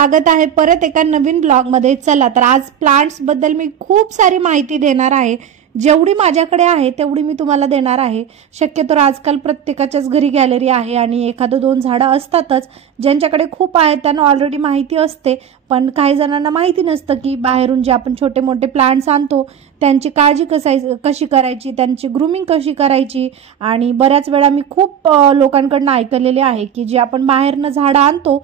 स्वागत आहे परत एका नवीन ब्लॉग मध्ये। चला तर आज प्लांट्स बद्दल मी खूप सारी माहिती देणार आहे। जेवढी माझ्याकडे आहे तेवढी मी तुम्हाला देणार आहे। शक्यतो आजकाल प्रत्येकाच्याच घरी गॅलरी आहे आणि एखाद दोन झाडं असतातच। ज्यांच्याकडे खूप आहेत त्यांना ऑलरेडी माहिती असते, पण काही जणांना माहिती नसतं की बाहेरून जे आपण छोटे मोठे प्लांट्स आणतो त्यांची काळजी कशी करायची, त्यांची ग्रूमिंग कशी करायची। आणि बऱ्याच वेळा मी खूप लोकांकडून ऐकलेले आहे की जे आपण बाहेरनं झाडं आणतो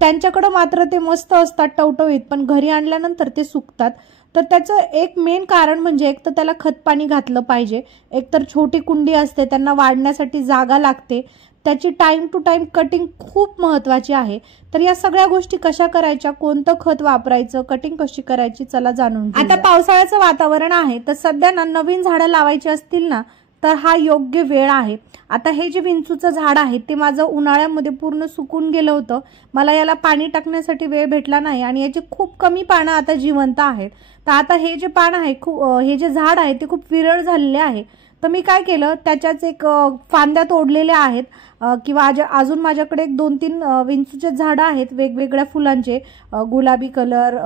त्यांच्याकडे मात्र ते मस्त असतात टवटवीत, पण घरी आणल्यानंतर ते सुकतात। तर त्याचं एक मेन कारण म्हणजे एक तर त्याला खत पाणी घातलं पाहिजे, एक तर छोटी कुंडी असते त्यांना वाढण्यासाठी जागा लागते, त्याची टाइम टू टाइम कटिंग खूप महत्त्वाची आहे। तर या सगळ्या गोष्टी कशा करायच्या, कोणतं खत वापरायचं, कटिंग कशी करायची, चला जाणून घेऊया। आता पावसाळ्याचं वातावरण आहे तर सध्या नवीन झाडं लावायची असतील ना तर हा योग्य वेळ आहे। आता हे जे विंचूचं झाड आहे ते माझं उन्हाळ्यामध्ये पूर्ण सुकून गेलं होतं, मला याला पाणी टाकण्यासाठी वेळ भेटला नाही आणि याची खूप कमी पानं आता जिवंत आहेत। तर आता हे जे पान आहे हे जे झाड आहे ते खूप विरळ झालेले आहे। तर मी काय केलं, त्याच्याच एक फांद्या तोडलेल्या आहेत किंवा अजून माझ्याकडे एक 2-3 विंचूचे झाडं आहेत वेगवेगळ्या फुलांचे, गुलाबी कलर,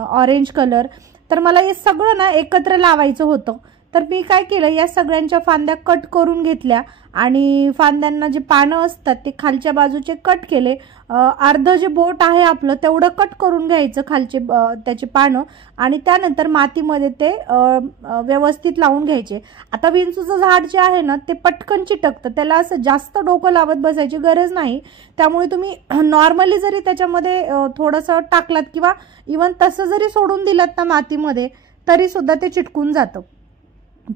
ऑरेंज कलर। तर मला हे सगळं ना एकत्र लावायचं होतं। तर मी काय केलं, या सगळ्यांच्या फांद्या कट करून घेतल्या आणि फांद्यांना जे पानं असतात ते खालच्या बाजूचे कट केले। अर्ध जे बोट आहे आपलं तेवढं कट करून घ्यायचं खालचे त्याचे पानं आणि त्यानंतर मातीमध्ये ते व्यवस्थित लावून घ्यायचे। आता विंचूचं झाड जे आहे ना ते पटकन चिटकतं, त्याला असं जास्त डोकं लावत बसायची गरज नाही। त्यामुळे तुम्ही नॉर्मली जरी त्याच्यामध्ये थोडंसं टाकलात किंवा इवन तसं जरी सोडून दिलात ना मातीमध्ये तरी सुद्धा ते चिटकून जातं।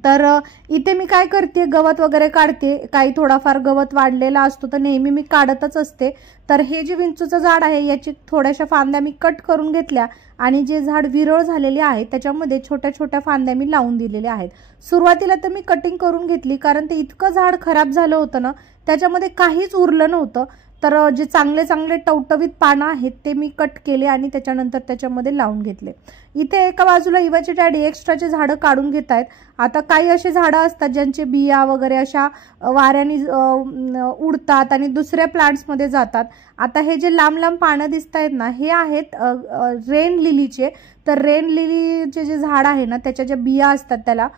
तर इथे मी काय करते, गवत वगैरे काढते, काही थोडाफार गवत वाढलेला असतो तर नेहमी मी काढतच असते। तर हे जे विंचूचं झाड आहे याची थोड्याशा फांद्या मी कट करून घेतल्या आणि जे झाड विरळ झालेले आहे त्याच्यामध्ये छोट्या छोट्या फांद्या मी लावून दिलेल्या आहेत। सुरुवातीला तर मी कटिंग करून घेतली कारण ते इतकं झाड खराब झालं होतं ना, त्याच्यामध्ये काहीच उरलं नव्हतं। तर जे चांगले चांगले टवटवीत पानं आहेत ते मी कट केले आणि त्याच्यानंतर त्याच्यामध्ये लावून घेतले। इथे एका बाजूला इवाची डॅडी एक्स्ट्राचे झाडं काढून घेत आहेत। आता काही असे झाडं असतात ज्यांचे बिया वगैरे अशा वाऱ्याने उडतात आणि दुसऱ्या प्लांट्समध्ये जातात। आता हे जे लांब लांब पानं दिसत आहेत ना हे आहेत रेन लिलीचे। तर रेन लिलीचे जे झाड आहे ना त्याच्या ज्या बिया असतात त्याला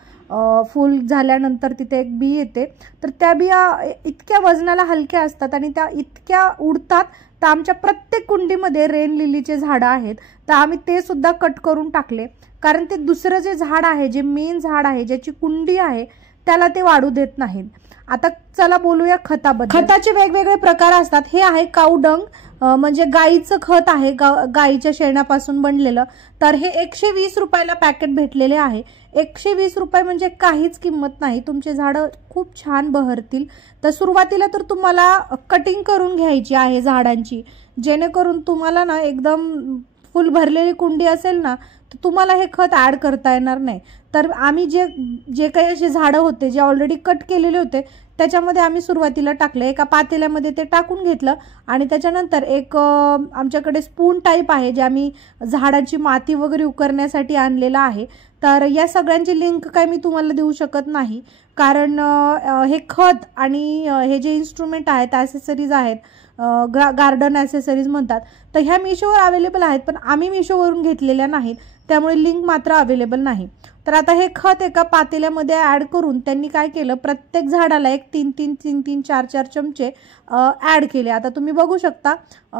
फुल झाल्यानंतर तिथे एक बी येते, तर त्या बिया इतक्या वजनाला हलक्या असतात आणि त्या इतक्या उडतात। तर आमच्या प्रत्येक कुंडीमध्ये रेन लिलीचे झाडं आहेत, तर आम्ही ते सुद्धा कट करून टाकले कारण ते दुसरं जे झाड आहे, जे मेन झाड आहे, ज्याची कुंडी आहे त्याला ते वाढू देत नाहीत। आता चला बोलूया खताबद्दल। खताचे वेगवेगळे प्रकार असतात। हे आहे काऊ डंग, म्हणजे गाईचं खत आहे, गाईच्या शेणापासून बनलेलं। तर हे 120 रुपयाला पॅकेट भेटलेले आहे। 120 रुपये म्हणजे काहीच किंमत नाही, तुमचे झाडं खूप छान बहरतील। तर सुरुवातीला तर तुम्हाला कटिंग करून घ्यायची आहे झाडांची, जेणेकरून तुम्हाला ना एकदम फुल भरलेली कुंडी असेल ना तर तुम्हाला हे खत ॲड करता येणार नाही। तर आम्ही जे काही असे झाडं होते जे ऑलरेडी कट केलेले होते त्याच्यामध्ये आम्ही सुरुवातीला टाकलं, एका पातेल्यामध्ये ते टाकून घेतलं आणि त्याच्यानंतर एक आमच्याकडे स्पून टाईप आहे जे आम्ही झाडाची माती वगैरे उकरण्यासाठी आणलेला आहे। तर या सगळ्यांची लिंक काय मी तुम्हाला देऊ शकत नाही कारण हे खत आणि हे जे इन्स्ट्रुमेंट आहेत, ॲसेसरीज आहेत, गार्डन ॲसेसरीज म्हणतात, तर ह्या मीशोवर अवेलेबल आहेत, पण आम्ही मीशोवरून घेतलेल्या नाहीत त्यामुळे लिंक मात्र अवेलेबल नाही। तर आता हे खत एका पातेल्यामध्ये ॲड करून त्यांनी काय केलं, प्रत्येक झाडाला एक 3-3 4-4 चमचे ॲड केले। आता तुम्ही बघू शकता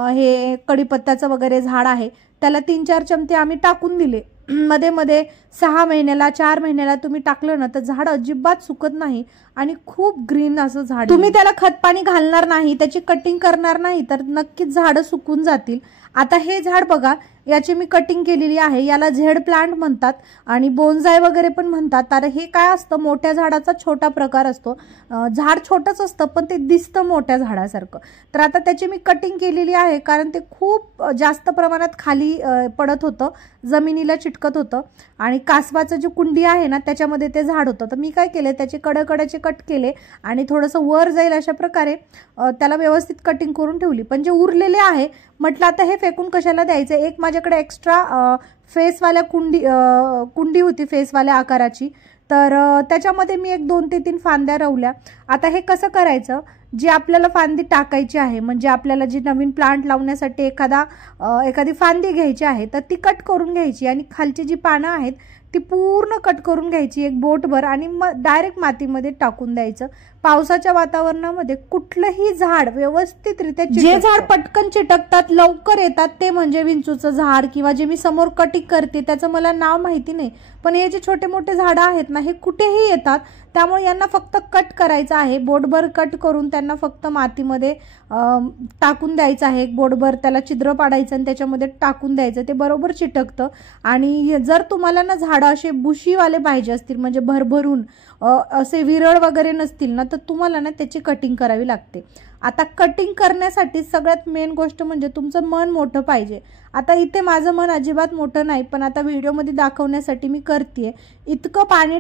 हे कढीपत्त्याचं वगैरे झाड आहे त्याला 3-4 चमचे आम्ही टाकून दिले। मध्ये मध्ये 6 महिन्याला 4 महिन्याला तुम्ही टाकलं ना तर झाड अजिबात सुकत नाही आणि खूप ग्रीन असं झाड। तुम्ही त्याला खत पाणी घालणार नाही, त्याची कटिंग करणार नाही तर नक्कीच झाडं सुकून जातील। आता हे झाड बघा, याची मी कटिंग केलेली आहे, याला झेड प्लांट म्हणतात आणि बोन्साय वगैरे पण म्हणतात। तर हे काय असतं, मोठ्या झाडाचा छोटा प्रकार असतो, झाड छोटंच असतं पण ते दिसतं मोठ्या झाडासारखं। तर आता त्याची मी कटिंग केलेली आहे कारण ते खूप जास्त प्रमाणात खाली पडत होतं, जमिनीला चिटकत होतं आणि कासवाचं जे कुंडी आहे ना त्याच्यामध्ये ते झाड होतं। तर मी काय केले, त्याचे कडाचे कट केले आणि थोडंसं वर जाईल अशा प्रकारे त्याला व्यवस्थित कटिंग करून ठेवली। पण जे उरलेले आहे म्हटलं आता हे फेकून कशाला द्यायचं, एक माझ्याकडे एक्स्ट्रा फेसवाल्या कुंडी होती फेसवाल्या आकाराची, तर त्याच्यामध्ये मी एक 2 ते 3 फांद्या रवल्या। आता हे कसं करायचं, जी आपल्याला फांदी टाकायची आहे, म्हणजे आपल्याला जी नवीन प्लांट लावण्यासाठी एखादी फांदी घ्यायची आहे तर ती कट करून घ्यायची आणि खालची जी पानं आहेत ती पूर्ण कट करून घ्यायची एक बोटभर आणि मग डायरेक्ट मातीमध्ये टाकून द्यायचं. पावसाच्या वातावरणामध्ये कुठलंही झाड व्यवस्थितरित्या, जे झाड पटकन चिटकतात लवकर येतात ते म्हणजे विंचूचं झाड, किंवा जे मी समोर कटिंग करते त्याचं मला नाव माहिती नाही, पण हे जे छोटे मोठे झाडं आहेत ना हे कुठेही येतात. त्यामुळे यांना फक्त कट करायचं आहे, बोटभर कट करून त्यांना फक्त मातीमध्ये टाकून द्यायचं आहे. एक बोटभर त्याला छिद्र पाडायचं आणि त्याच्यामध्ये टाकून द्यायचं, ते बरोबर चिटकतं. आणि जर तुम्हाला ना झाडं असे बुशीवाले पाहिजे असतील, म्हणजे भरभरून असे विरळ वगैरे नसतील ना, तर तुम्हाला ना त्याची कटिंग करावी लागते. आता कटिंग करण्यासाठी सगळ्यात मेन गोष्ट म्हणजे तुमचं मन मोठं पाहिजे. आता इथे माझं मन अजिबात मोठं नाही, पण आता व्हिडिओमध्ये दाखवण्यासाठी मी करते. इतकं पाणी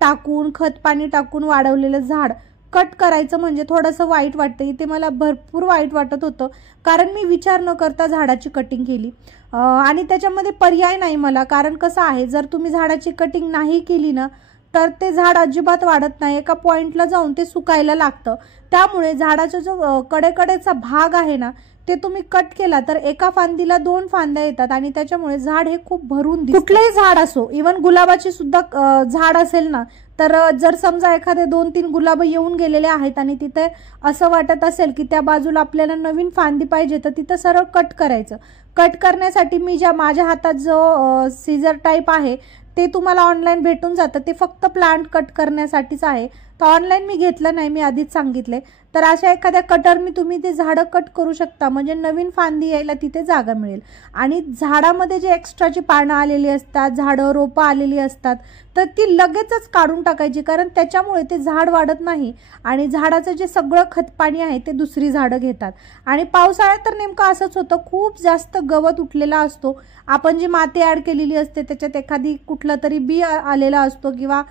टाकून, खत पाणी टाकून वाढवलेलं झाड कट करायचं म्हणजे थोडंसं वाईट वाटतं. इथे मला भरपूर वाईट वाटत होतं, कारण मी विचार न करता झाडाची कटिंग केली आणि त्याच्यामध्ये पर्याय नाही मला. कारण कसं आहे, जर तुम्ही झाडाची कटिंग नाही केली ना तर ते झाड अजिबात वाढत नाही, एका पॉइंटला जाऊन ते सुकायला लागतं. त्यामुळे झाडाचा जो कडेकडेचा भाग आहे ना ते तुम्ही कट केला तर एका फांदीला 2 फांद्या येतात आणि त्याच्यामुळे झाड हे खूप भरून दिसतं. कुठलंही झाड असो, इवन गुलाबाची सुद्धा झाड असेल ना, तर जर समजा एखादे 2-3 गुलाब येऊन गेलेले आहेत आणि तिथे असं वाटत असेल की त्या बाजूला आपल्याला नवीन फांदी पाहिजे तर तिथं सरळ कट करायचं. कट करण्यासाठी मी माझ्या हातात जो सीझर टाईप आहे ते तुम्हाला ऑनलाईन भेटून जातं, ते फक्त प्लांट कट करण्यासाठीच आहे. तर ऑनलाईन मी घेतलं नाही, मी आधीच सांगितले. तर अशा एखाद्या कटरनी तुम्ही ते झाडं कट करू शकता, म्हणजे नवीन फांदी यायला तिथे जागा मिळेल. आणि झाडामध्ये जे एक्स्ट्राची पानं आलेली असतात, झाडं रोपं आलेली असतात, तर ती लगेचच काढून टाकायची, कारण त्याच्यामुळे ते झाड वाढत नाही आणि झाडाचं जे सगळं खतपाणी आहे ते दुसरी झाडं घेतात. आणि पावसाळ्यात तर नेमकं असंच होतं, खूप जास्त गवत उठलेला असतो. आपण जी माती ॲड केलेली असते त्याच्यात एखादी कुठला तरी बी आलेला असतो किंवा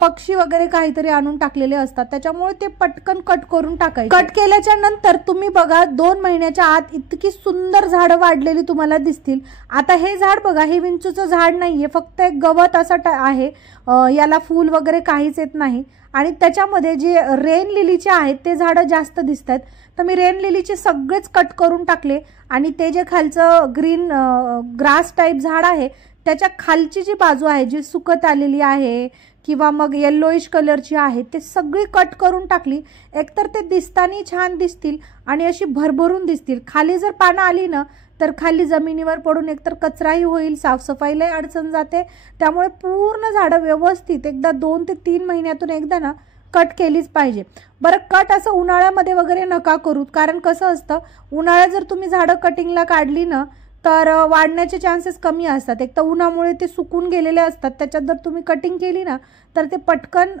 पक्षी वगैरे काहीतरी आणून टाकलेले असतात, त्याच्यामुळे ते पटकन कट करून टाकायचे. कट केल्याच्या नंतर तुम्ही बघा 2 महिन्याच्या आत इतकी सुंदर झाडं वाढलेली तुम्हाला दिसतील. आता हे झाड बघा, हे विंचूचं झाड नाहीये, फक्त एक गवत असं आहे, याला फूल वगैरे काहीच येत नाही. आणि त्याच्यामध्ये जे रेन लिलीचे आहेत ते झाडं जास्त दिसत आहेत, तर मी रेन लिलीचे सगळेच कट करून टाकले. आणि ते जे खालचं ग्रीन ग्रास टाईप झाड आहे त्याच्या खालची जी बाजू आहे जी सुकत आलेली आहे किंवा मग येल्लोइश कलरची आहे ते सगळी कट करून टाकली. एकतर ते दिसतानी छान दिसतील आणि अशी भरभरून दिसतील. खाली जर पानं आली ना तर खाली जमिनीवर पडून एकतर कचराही होईल, साफसफाईलाही अडचण जाते. त्यामुळे पूर्ण झाडं व्यवस्थित एकदा 2 ते 3 महिन्यातून एकदा ना कट केलीच पाहिजे. बरं, कट असं उन्हाळ्यामध्ये वगैरे नका करू, कारण कसं असतं उन्हाळ्यात जर तुम्ही झाडं कटिंगला काढली ना तर वाढण्याचे चान्सेस कमी असतात. एक तर उन्हामुळे ते सुकून गेलेले असतात, त्याच्यात जर तुम्ही कटिंग केली ना तर ते पटकन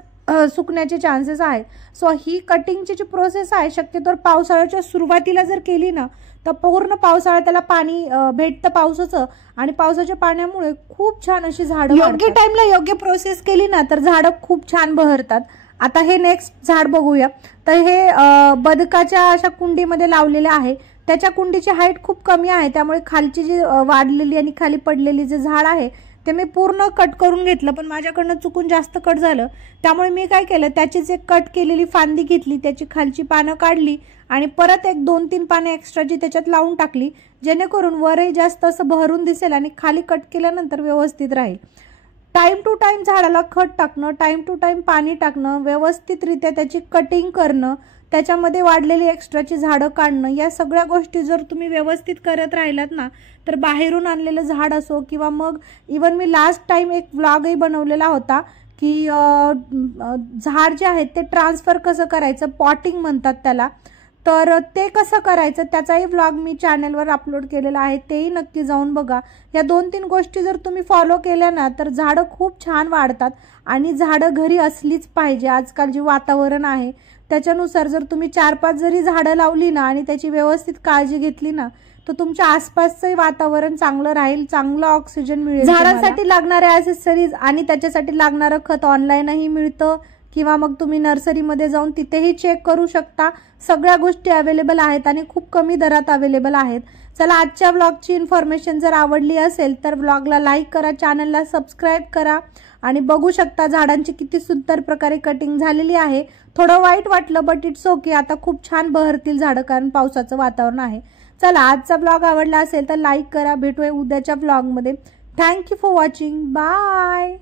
सुकण्याचे चान्सेस आहेत. सो ही कटिंगची जी प्रोसेस आहे शक्यतोवर पावसाळ्याच्या सुरुवातीला जर केली ना तर पूर्ण पावसाळ्यात त्याला पाणी भेटतं पावसाचं आणि पावसाच्या पाण्यामुळे खूप छान अशी झाडं योग्य टाइमला योग्य प्रोसेस केली ना तर झाडं खूप छान बहरतात. आता हे नेक्स्ट झाड बघूया. तर हे बदकाच्या अशा कुंडीमध्ये लावलेले आहे. त्याच्या कुंडीची हाईट खूप कमी आहे, त्यामुळे खालची जी वाढलेली आणि खाली पडलेली जे झाड आहे ते मी पूर्ण कट करून घेतलं, पण माझ्याकडनं चुकून जास्त कट झालं. त्यामुळे मी काय केलं, त्याचीच एक कट केलेली फांदी घेतली, त्याची खालची पानं काढली आणि परत एक 2-3 पानं एक्स्ट्राची त्याच्यात लावून टाकली, जेणेकरून वरही जास्त असं भरून दिसेल आणि खाली कट केल्यानंतर व्यवस्थित राहील. टाइम टू टाइम झाडाला खत टाकणं, टाइम टू टाइम पाणी टाकणं, व्यवस्थितरित्या त्याची कटिंग करणं, त्याच्यामध्ये वाढलेली एक्स्ट्राची झाडं काढणं, या सगळ्या गोष्टी जर तुम्ही व्यवस्थित करत राहिलात ना तर बाहेरून आणलेलं झाड असो किंवा मग इवन मी लास्ट टाइम एक व्लॉगही बनवलेला होता की झाड जे आहेत ते ट्रान्सफर कसं करायचं, पॉटिंग म्हणतात त्याला, तर ते कसं करायचं त्याचाही व्लॉग मी चॅनलवर अपलोड केलेला आहे, तेही नक्की जाऊन बघा. या 2-3 गोष्टी जर तुम्ही फॉलो केल्या ना तर झाडं खूप छान वाढतात आणि झाडं घरी असलीच पाहिजे. आजकाल जे वातावरण आहे त्याच्यानुसार जर तुम्ही 4-5 जरी झाडं लावली ना आणि त्याची व्यवस्थित काळजी घेतली ना तर तुमच्या आसपासचंही वातावरण चांगलं राहील, चांगलं ऑक्सिजन मिळेल. झाडांसाठी लागणारे ॲक्सेसरीज आणि त्याच्यासाठी लागणारं खत ऑनलाईनही मिळतं किंवा मग तुम्ही नर्सरीमध्ये जाऊन तिथेही चेक करू शकता. सगळ्या गोष्टी अवेलेबल आहेत आणि खूप कमी दरात अवेलेबल आहेत. चला, आजच्या व्लॉगची इन्फॉर्मेशन जर आवडली असेल तर व्लॉगला लाईक करा, चॅनलला सबस्क्राईब करा आणि बघू शकता झाडांची किती सुंदर प्रकारे कटिंग झालेली आहे. थोडं वाईट वाटलं बट इट्स ओके. आता खूप छान बहरतील झाडं कारण पावसाचं वातावरण आहे. चला, आजचा व्लॉग आवडला असेल तर लाईक करा. भेटूया उद्याच्या व्लॉगमध्ये. Thank you for watching. बाय.